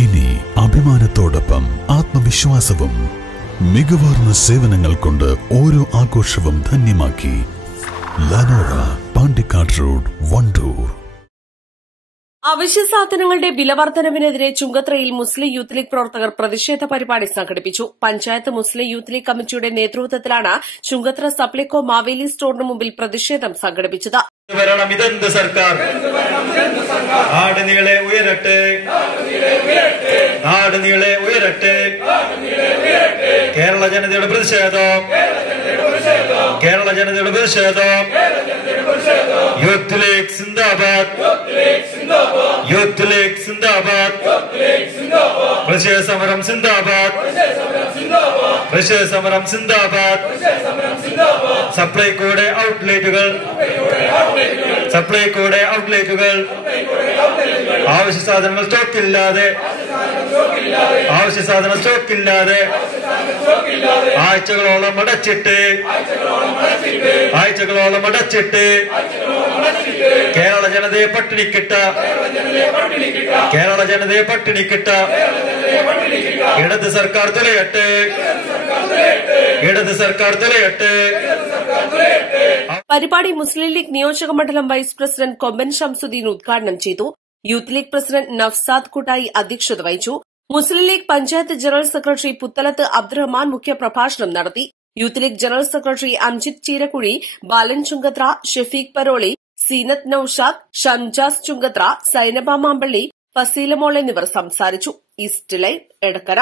ഇനി അഭിമാനത്തോടൊപ്പം ആത്മവിശ്വാസവും മികവാർന്ന സേവനങ്ങൾ കൊണ്ട് ഓരോ ആഘോഷവും ധന്യമാക്കി ലനോറ പാണ്ടിക്കാട് റോഡ് വണ്ടൂർ. അവശ്യ സാധനങ്ങളുടെ വിലവർദ്ധനവിനെതിരെ ചുങ്കത്രയിൽ മുസ്ലിം യൂത്ത് ലീഗ് പ്രവർത്തകർ പ്രതിഷേധ പരിപാടി സംഘടിപ്പിച്ചു. പഞ്ചായത്ത് മുസ്ലിം യൂത്ത് ലീഗ് കമ്മിറ്റിയുടെ നേതൃത്വത്തിലാണ് ചുങ്കത്ര സപ്ലിക്കോ മാവേലി സ്റ്റോറിന് മുമ്പിൽ പ്രതിഷേധം സംഘടിപ്പിച്ചത്. വരണം? ഇതെന്ത് സർക്കാർ? ഉയരട്ടെ. നാട് നീളെ ഉയരട്ടെ. കേരള ജനതയുടെ പ്രതിഷേധം. കേരള ജനതയുടെ പ്രതിഷേധം. യൂത്ത് ലീഗ് സിന്ദാബാദ്. യൂത്ത് ലീഗ് സിന്ദാബാദ്. പ്രതിഷേധ സമരം സിന്ദാബാദ്. പ്രതിഷേധ സമരം സിന്ദാബാദ്. സപ്ലൈകോയുടെ ഔട്ട്ലെറ്റുകൾ. സപ്ലൈകോയുടെ ഔട്ട്ലേക്കുകൾ ആവശ്യ സാധനങ്ങൾ സ്റ്റോക്കില്ലാതെ ആവശ്യ സാധന സ്റ്റോക്കില്ലാതെ ആഴ്ചകളോളം അടച്ചിട്ട്. ആഴ്ചകളോളം അടച്ചിട്ട്. കേരള ജനതയെ പട്ടിണിക്കിട്ട. കേരള ജനതയെ പട്ടിണിക്കിട്ട. ഇടത് സർക്കാർ തുലയട്ടെ ഇടത് സർക്കാർ തുലയട്ടെ പരിപാടി മുസ്ലിം ലീഗ് നിയോജക മണ്ഡലം വൈസ് പ്രസിഡന്റ് കൊമ്പൻ ഷംസുദ്ദീൻ ഉദ്ഘാടനം ചെയ്തു. Youth league president Nafsad Kuttayi അധ്യക്ഷത വഹിച്ചു. Muslim league panchayat general secretary Puthalath Abdurahman മുഖ്യപ്രഭാഷണം നടത്തി. Youth league general secretary Amjith Cheerakkuzhi Balan Chungathara Shefeeq Paroli Seenath Naushad Shamjas Chungathara Zainaba Mampally Faseelamol എന്നിവർ സംസാരിച്ചു. East live Edakkara.